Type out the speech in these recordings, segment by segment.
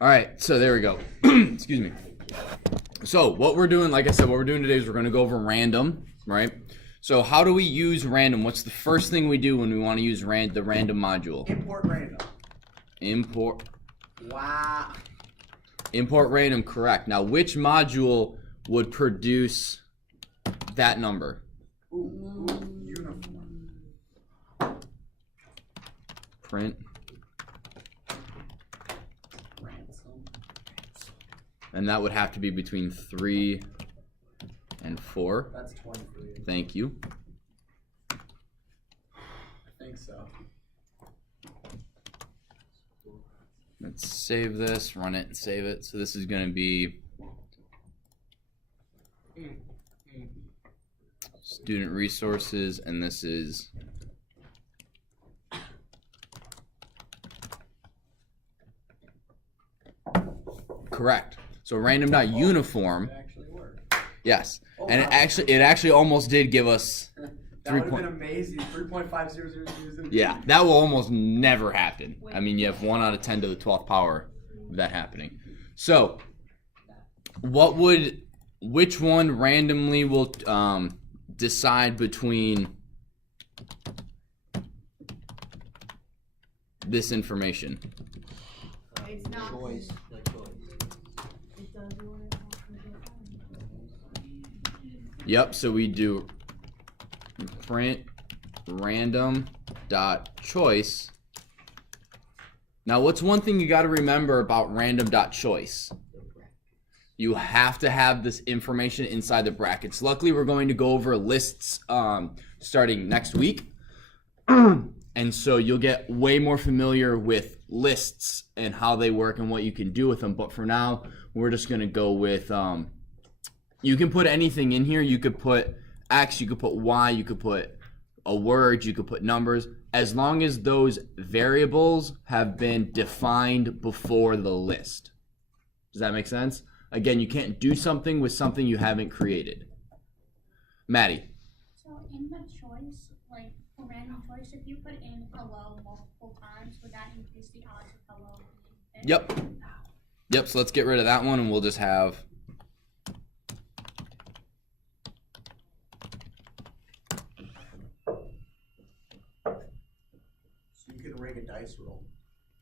All right, so there we go. Excuse me. So what we're doing, like I said, what we're doing today is we're going to go over random, right? So how do we use random? What's the first thing we do when we want to use the random module? Import random. Import. Wow. Import random, correct. Now, which module would produce that number? Uniform. Print. Ransom. And that would have to be between 3 and 4. That's 23. Thank you. I think so. Let's save this, run it, and save it. So this is going to be student resources, and this is correct. So random.uniform. It actually worked. Yes, Oh, and wow. it actually almost did give us. That would have been amazing. 3.5000. Yeah, that will almost never happen. I mean, you have 1 out of 10 to the 12th power of that happening. So, which one randomly will decide between this information? It's not Choice. It does what it wants to do. Yep, so we do print random dot choice. Now, what's one thing you got to remember about random dot choice? You have to have this information inside the brackets. Luckily, we're going to go over lists starting next week. And so you'll get way more familiar with lists and how they work and what you can do with them. But for now, we're just going to go with, you can put anything in here. You could put X, you could put Y, you could put a word, you could put numbers, as long as those variables have been defined before the list. Does that make sense? Again, you can't do something with something you haven't created. Maddie. So in the choice, like for random choice, if you put in hello multiple times, would that increase the odds of hello? Yep. Yep, so let's get rid of that one and we'll just have So you can rig a dice roll.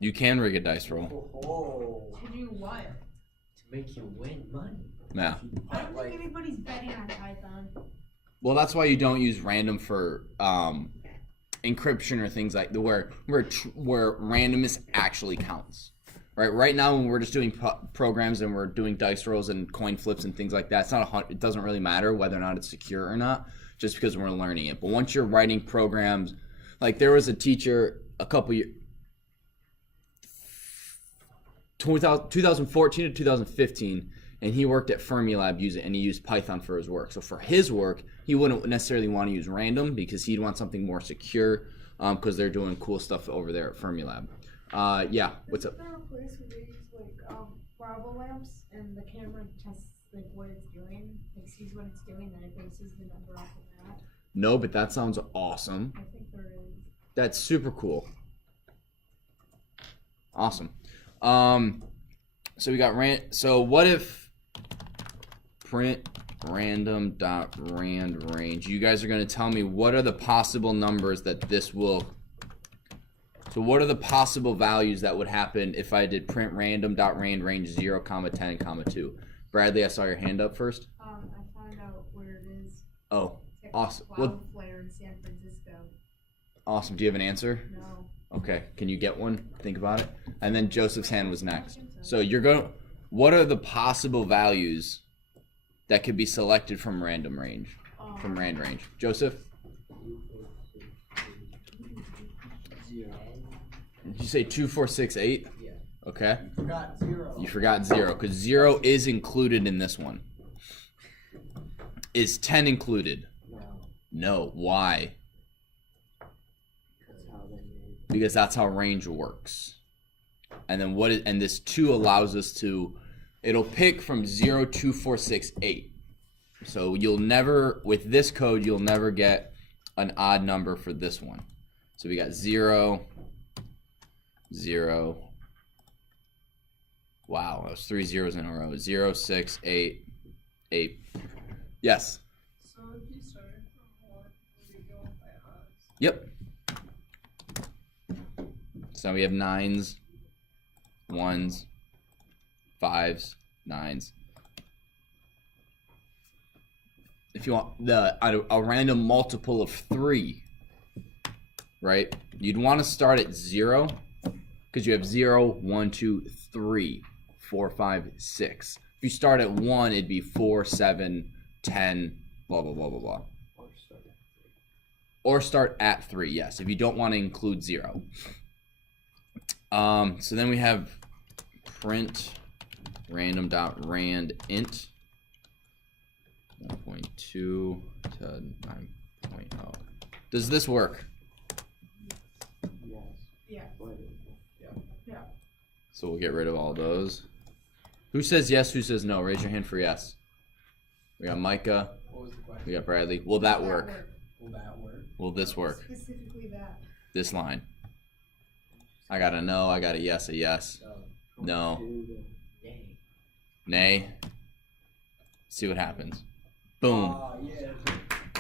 you can rig a dice roll. Oh. To do what? To make you win money. Yeah. I don't Like, think anybody's betting on Python. Well, that's why you don't use random for encryption or things like where randomness actually counts. Right now, when we're just doing programs and we're doing dice rolls and coin flips and things like that, it doesn't really matter whether or not it's secure or not, just because we're learning it. But once you're writing programs, like there was a teacher a couple years, 2014 to 2015, and he worked at Fermilab and he used Python for his work. So for his work, he wouldn't necessarily want to use random because he'd want something more secure because they're doing cool stuff over there at Fermilab. Yeah, what's up? Is there a place where they use like Bravo lamps and the camera tests like what it's doing, like sees what it's doing, then it bases the number off of that? No, but that sounds awesome. I think there is. That's super cool. Awesome. So we got so what if print random dot rand range? You guys are going to tell me what are the possible numbers that this will. So what are the possible values that would happen if I did print random dot rand range 0, 10, 2? Bradley, I saw your hand up first. I found out where it is. Oh, It's awesome. Cloudflare in San Francisco. Awesome. Do you have an answer? No. Okay, can you get one? Think about it. And then Joseph's hand was next. So what are the possible values that could be selected from random range, from rand range? Joseph? Zero. Did you say 2, 4, 6, 8? Yeah. Okay. forgot 0. You forgot 0, because 0 is included in this one. Is 10 included? No. No. Why? That's how they made. Because that's how range works. And then and this 2 allows us to, it'll pick from 0, 2, 4, 6, 8. So you'll never, with this code, you'll never get an odd number for this one. So we got 0, 0, Wow, that was 3 zeros in a row. 0, 6, 8, 8. Yes. So if you start from 1, you go by odds. Yep. So we have 9s, 1s, 5s, 9s. If you want a random multiple of 3, right? You'd want to start at 0 because you have 0, 1, 2, 3, 4, 5, 6. If you start at 1, it'd be 4, 7, 10, blah, blah, blah, blah, blah. Or start at 3, yes, if you don't want to include 0. So then we have print random.rand int 1.2 to 9.0. Does this work? Yes. Yeah. Yeah. So we'll get rid of all those. Who says yes? Who says no? Raise your hand for yes. We got Micah. What was the question? We got Bradley. Will that work? Will that work? Will this work? Specifically that. This line. I got a no. I got a yes. A yes. No. Nay. Nay. See what happens. Boom. Yeah.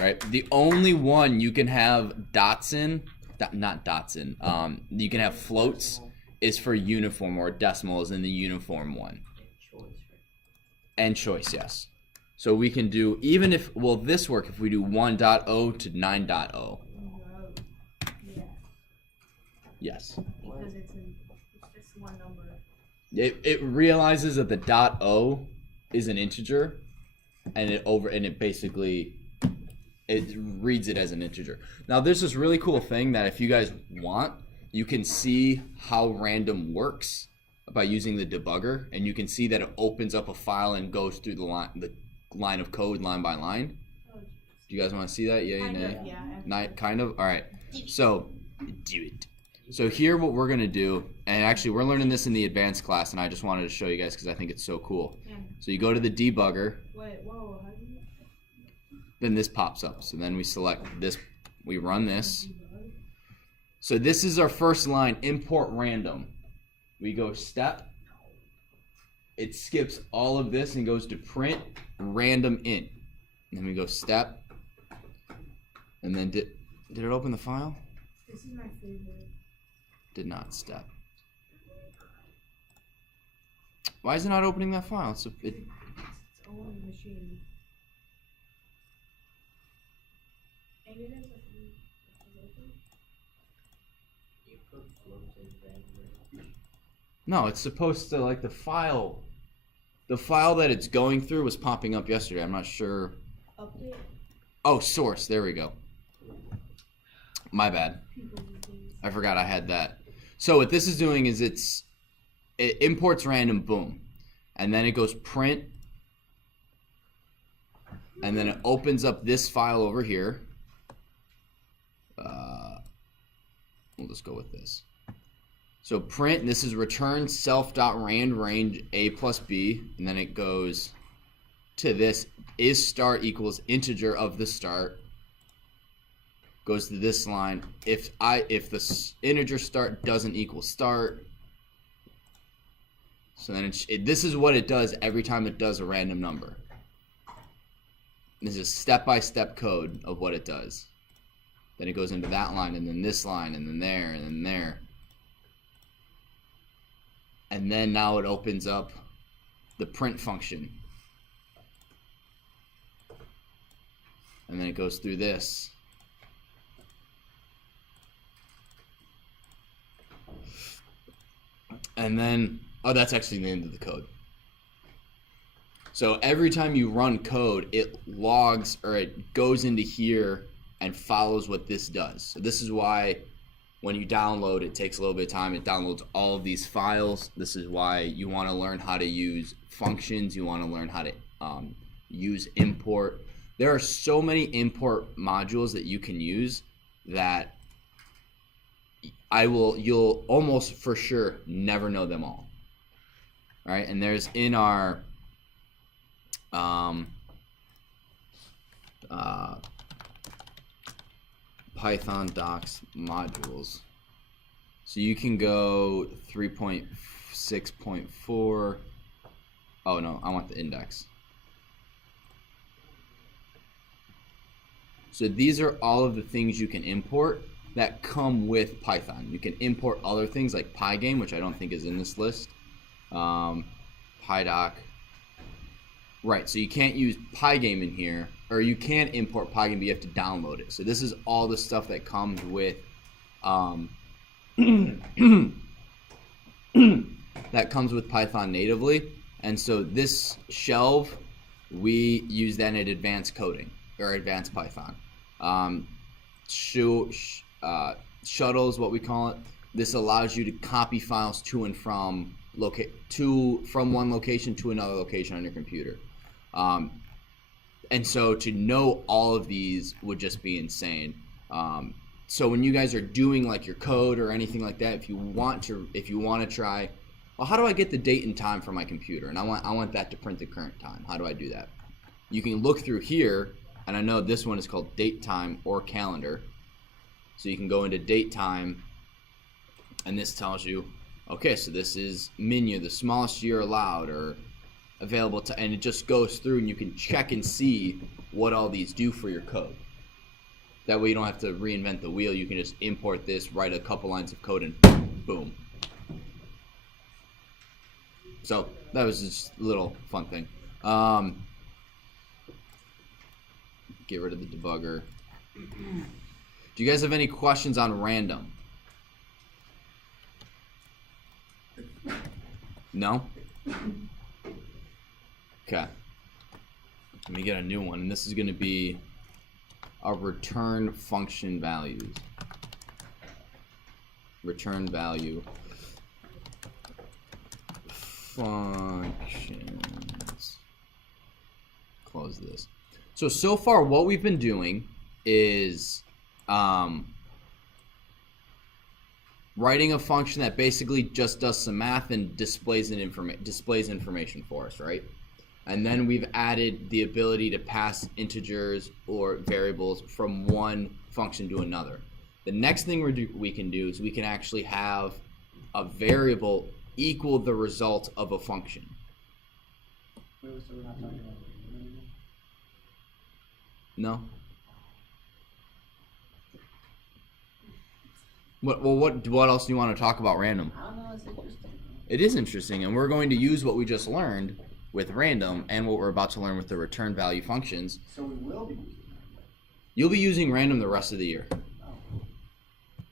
Right. The only one you can have dots in, not dots in. You can have floats is for uniform, or decimal is in the uniform one. Choice, right? And choice, yes. So we can do, even if, will this work if we do 1.0 to 9.0? No. Yeah. Yes. Because it's just one number. It realizes that the .0 is an integer, and it basically it reads it as an integer. Now there's this really cool thing that if you guys want, you can see how random works by using the debugger, and you can see that it opens up a file and goes through the line of code line by line. Oh, Do you guys want to see that? Yay, kind nay? of, yeah. Kind of. All right. So do it. So here, what we're gonna do, and actually we're learning this in the advanced class, and I just wanted to show you guys because I think it's so cool. Yeah. So you go to the debugger, Wait, whoa, how do you then this pops up. So then we select this, we run this. debug? So this is our first line, import random. We go step. It skips all of this and goes to print random int. And then we go step. And then did it open the file? This is my favorite. Did not step. Why is it not opening that file? It's its own machine. Maybe there's a You put floats in random. No, it's supposed to, like, the file that it's going through was popping up yesterday. I'm not sure. update. Oh, source. There we go. My bad. People use these. I forgot I had that. So what this is doing is it imports random, boom. And then it goes print. And then it opens up this file over here. We'll just go with this. So print, and this is return self.rand range a plus b. And then it goes to this is start equals integer of the start. Goes to this line. If the integer start doesn't equal start, so then this is what it does every time it does a random number. This is step-by-step code of what it does. Then it goes into that line, and then this line, and then there, and then there. And then now it opens up the print function. And then it goes through this. And then, oh, that's actually the end of the code. So every time you run code, it logs, or it goes into here and follows what this does. So this is why when you download, it takes a little bit of time. It downloads all of these files. This is why you want to learn how to use functions. You want to learn how to use import. There are so many import modules that you can use that you'll almost for sure never know them all. All right, and there's in our Python docs modules. So you can go 3.6 6.4. Oh no, I want the index. So these are all of the things you can import that come with Python. You can import other things like Pygame, which I don't think is in this list. PyDoc. Right, so you can't use Pygame in here, or you can import Pygame, but you have to download it. So this is all the stuff that comes with that comes with Python natively. And so this shelf, we use that in advanced coding or advanced Python. Shuttles, what we call it. This allows you to copy files to and from from one location to another location on your computer. And so to know all of these would just be insane. So when you guys are doing like your code or anything like that, if you want to try, well, how do I get the date and time for my computer? And I want that to print the current time. How do I do that? You can look through here, and I know this one is called date time or calendar. So you can go into date time, and this tells you, okay, so this is menu, the smallest year allowed or available to, and it just goes through and you can check and see what all these do for your code. That way you don't have to reinvent the wheel. You can just import this, write a couple lines of code, and boom. So that was just a little fun thing. Get rid of the debugger. Do you guys have any questions on random? No? Okay. Let me get a new one, and this is going to be our return function values. Return value functions. Close this. So far what we've been doing is writing a function that basically just does some math and displays information for us, right? And then we've added the ability to pass integers or variables from one function to another. The next thing we can do is we can actually have a variable equal the result of a function. Wait, so we're not talking about random anymore? No? What else do you want to talk about random? I don't know, it's interesting. It is interesting, and we're going to use what we just learned with random and what we're about to learn with the return value functions. So we will be using random. You'll be using random the rest of the year. Oh.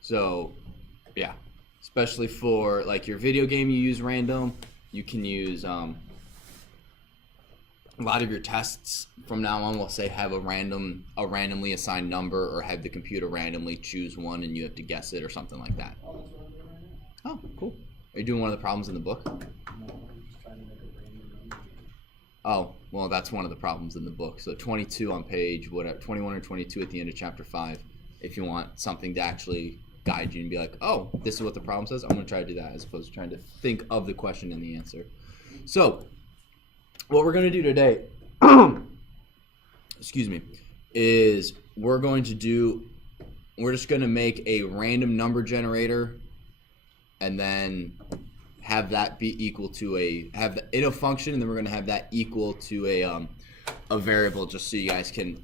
So, yeah. Especially for like your video game, you use random. You can use a lot of your tests from now on will say have a randomly assigned number, or have the computer randomly choose one and you have to guess it or something like that. Oh, that's what I'm doing right now. Oh, cool. Are you doing one of the problems in the book? No, I'm just trying to make a random number game. Oh, well, that's one of the problems in the book. So 22 on page, 21 or 22 at the end of chapter 5. If you want something to actually guide you and be like, oh, this is what the problem says, I'm going to try to do that as opposed to trying to think of the question and the answer. So, what we're going to do today, excuse me, is we're just going to make a random number generator and then have that be equal to in a function, and then we're going to have that equal to a variable, just so you guys can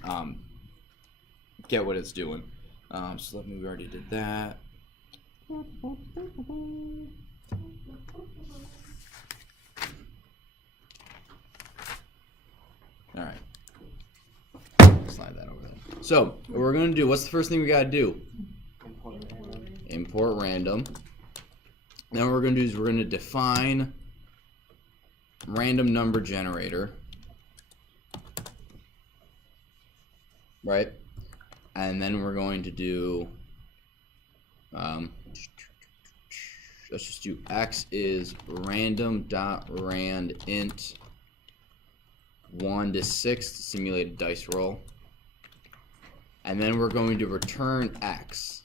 get what it's doing. So we already did that. All right. Slide that over there. So what we're going to do, what's the first thing we got to do? Import random. Import random. Then what we're going to do is we're going to define random number generator. Right? And then we're going to do, let's just do x is random.randint 1 to 6 to simulate a dice roll. And then we're going to return x.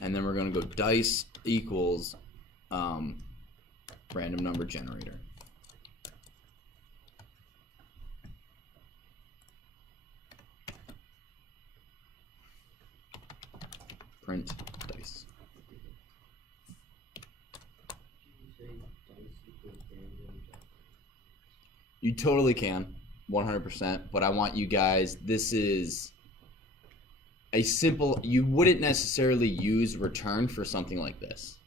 And then we're going to go dice equals random number generator. print dice. Did you say dice equals random dot? You totally can, 100%, but I want you guys, this is a simple, you wouldn't necessarily use return for something like this,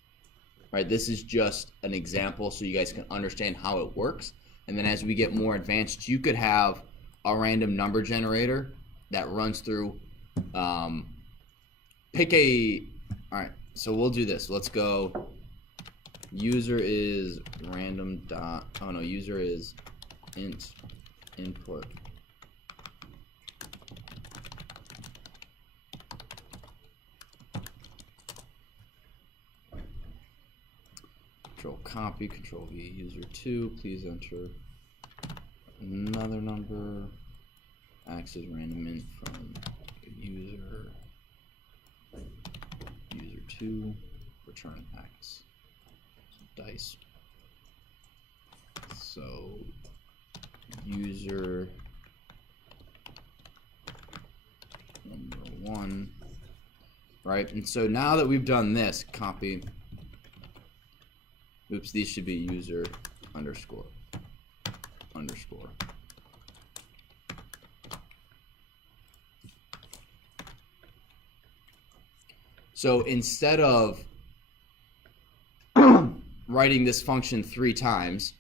right? This is just an example so you guys can understand how it works. And then as we get more advanced, you could have a random number generator that runs through, all right, so we'll do this. Let's go, user is random dot, oh no, user is int input control copy, control V, user 2, please enter another number, acts as random int from user 2, return x dice. So user number 1, right? And so now that we've done this, copy, oops, these should be user underscore. So instead of writing this function 3 times,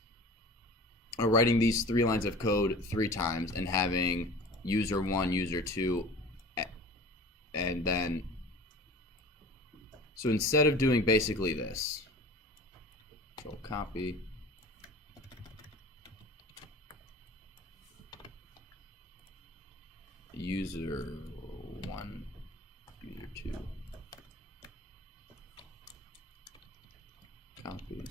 or writing these 3 lines of code 3 times and having user 1, user 2, and then, so instead of doing basically this, control copy, user 1, user 2, copy,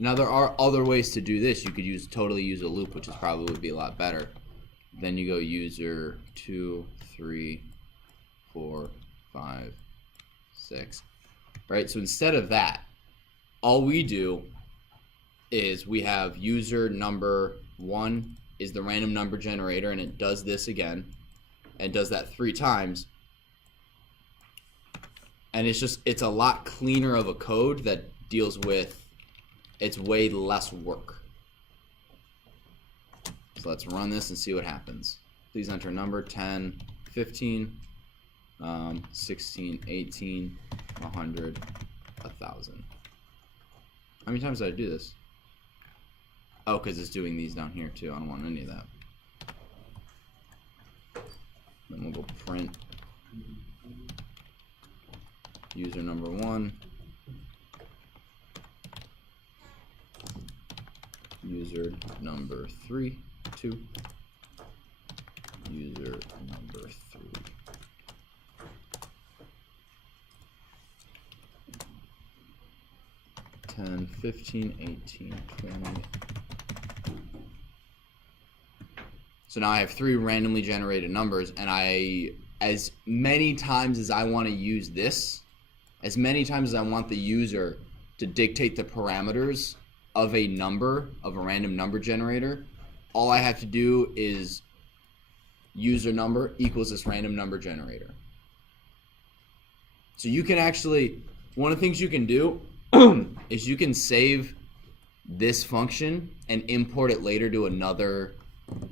now there are other ways to do this. You could totally use a loop, which is probably would be a lot better. Then you go user 2, 3, 4, 5, 6, right? So instead of that, all we do is we have user number 1 is the random number generator, and it does this again, and does that 3 times. And it's a lot cleaner of a code that deals with, it's way less work. So let's run this and see what happens. Please enter number 10, 15, 16, 18, 100, 1,000. How many times did I do this? Oh, because it's doing these down here too. I don't want any of that. Then we'll go print user number 1, user number 3, 2, user number 3. $10, 15, 18, 20. So now I have 3 randomly generated numbers, and as many times as I want to use this, as many times as I want the user to dictate the parameters of a number, of a random number generator, all I have to do is user number equals this random number generator. So you can actually, one of the things you can do is you can save this function and import it later to another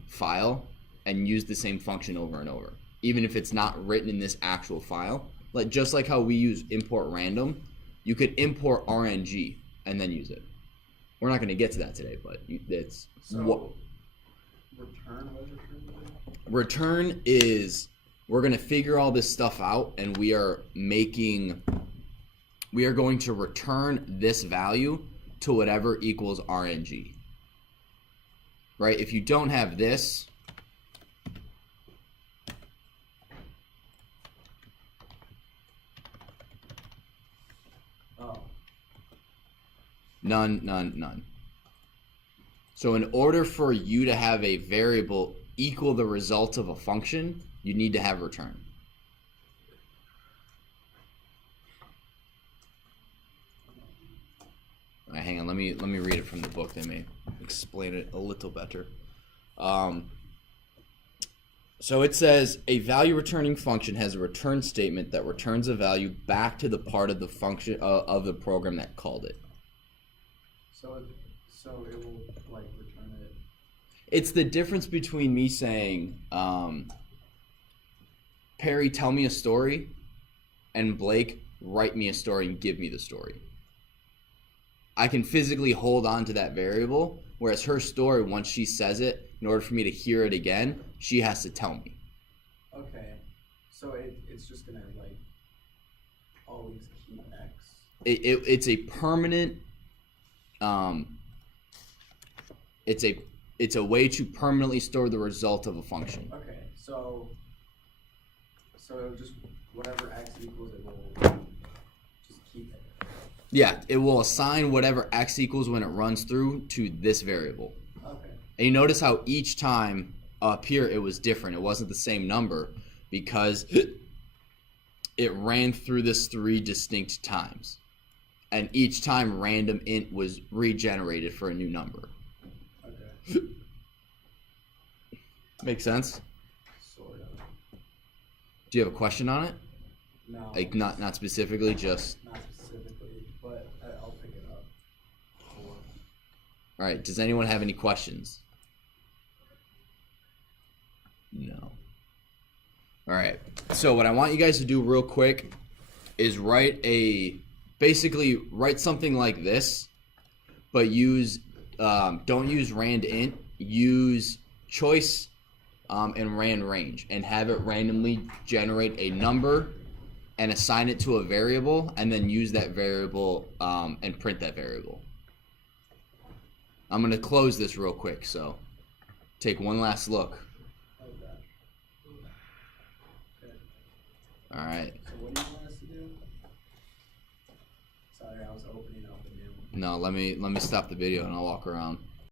file and use the same function over and over, even if it's not written in this actual file. Like just like how we use import random, you could import RNG and then use it. We're not going to get to that today, but it's So, what return, what is return? return is. We're going to figure all this stuff out, and we are going to return this value to whatever equals RNG. Right? If you don't have this, Oh. none. So in order for you to have a variable equal the result of a function, you need to have return. All right, hang on, let me read it from the book they made. explain it a little better. So it says a value returning function has a return statement that returns a value back to the part of the function of the program that called it. So it will like return it. It's the difference between me saying, Perry, tell me a story, and Blake, write me a story and give me the story. I can physically hold on to that variable, whereas her story, once she says it, in order for me to hear it again, she has to tell me. Okay. So it's just gonna like always keep X. It's a permanent. It's a way to permanently store the result of a function. Okay. So it'll just whatever X equals, it will just keep it. Yeah, it will assign whatever x equals when it runs through to this variable. Okay. And you notice how each time up here it was different. It wasn't the same number because it ran through this 3 distinct times. And each time random int was regenerated for a new number. Okay. Make sense? Sort of. Do you have a question on it? No. Like not specifically, just Not specifically, but I'll pick it up. all right. Does anyone have any questions? No. All right. So what I want you guys to do real quick is basically write something like this, but don't use rand int, use choice and rand range, and have it randomly generate a number and assign it to a variable, and then use that variable and print that variable. I'm going to close this real quick, so take one last look. Okay. Okay. All right. So what do you want us to do? Sorry, I was opening up a new. No, let me stop the video and I'll walk around.